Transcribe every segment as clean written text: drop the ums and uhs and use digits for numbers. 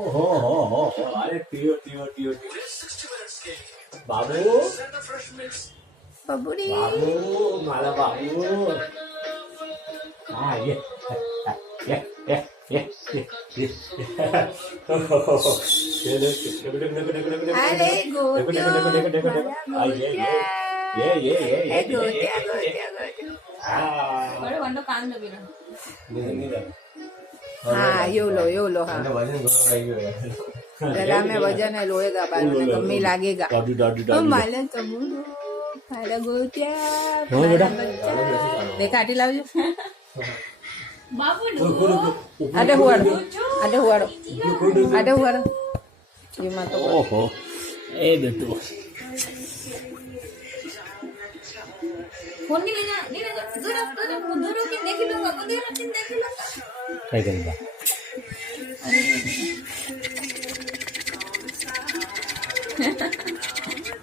ओहो हो अरे पियो पियो पियो बाबू बबुरी बाबू मारा बाबू हाँ ये अरे गोट्यो ए गोट्या हाँ बड़े वंडो काम लगे ना हाँ यो लो हाँ जरा में वजन है लोएगा बाद में कमी लागेगा दादी दादी ओ दादी माला तमुनो माला गोट्या हो बेटा देखा आटी लावજો બાબુ આડે હુવાડો એમાં તો ओहो ए बेटू ફોન ની લેજા ની લેજા જરા દૂર કે દેખી લૂંગા મંદિર में देख लूंगा काय करेगा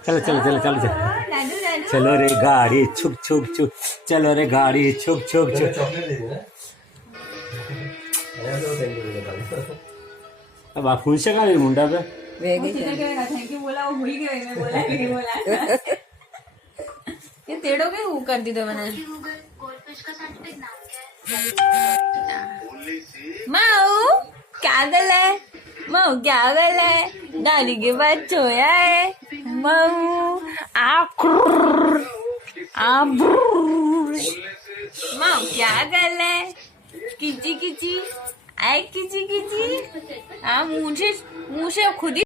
चलो चलो चलो चलो चलो दादू दादू चलो रे गाड़ी छुक छुक छुक चलो रे गाड़ी छुक छुक छुक अब आप फूल से कहा मुंडा पे વેગી सीधा कहेगा थैंक यू बोला वो भूल गए मैं बोला नहीं बोला ये तेड़ो के वो कर दी तो मैंने माऊ क्या गल है माऊ क्या गल है दादी के बाद सोया है माऊ माऊ क्या गल है किची किची आए किची किची हाँ मुझे खुद ही